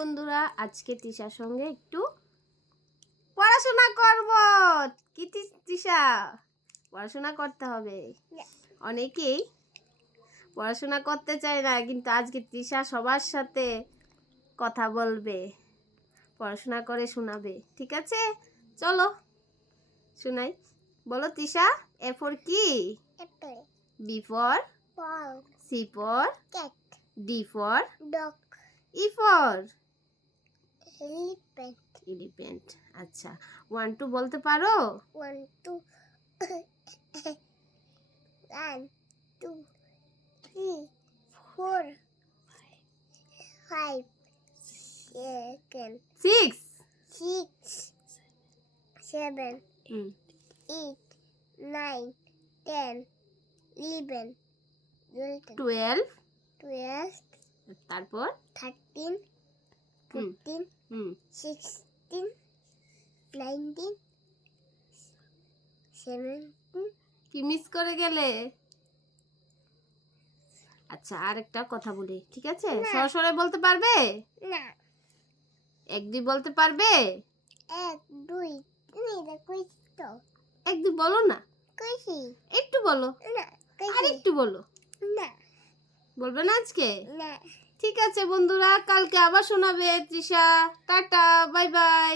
বন্ধুরা, আজকে তৃষার সঙ্গে একটু পড়াশোনা করব। কি তৃষা, পড়াশোনা করতে হবে। অনেকেই পড়াশোনা করতে চায় না, কিন্তু আজকে তৃষা সবার সাথে কথা বলবে, পড়াশোনা করে শোনাবে। ঠিক আছে, চলো শোনাই। বলো তৃষা, এ ফর কি? B for ball, C for cat, D for dog, E for elephant. Elephant. আচ্ছা, 1 2 বলতে পারো? 1 2 1 2 3 4 5 6 6 7 8 9 10 11 12 12 তারপর 13 14 16 19 17. কি মিস করে গেলে? আচ্ছা, আরেকটা কথা বলি, ঠিক আছে? না। সরাসরি বলতে পারবে? না, 1 2 বলতে পারবে? 1 2 3 কইছি তো। 1 2 বলো না, কইছি একটু বলো। না, আর কইছি একটু বলো। না, বলবে না আজকে? না। ঠিক আছে বন্ধুরা, কালকে আবার শোনাবে তৃষা। Tata, bye bye.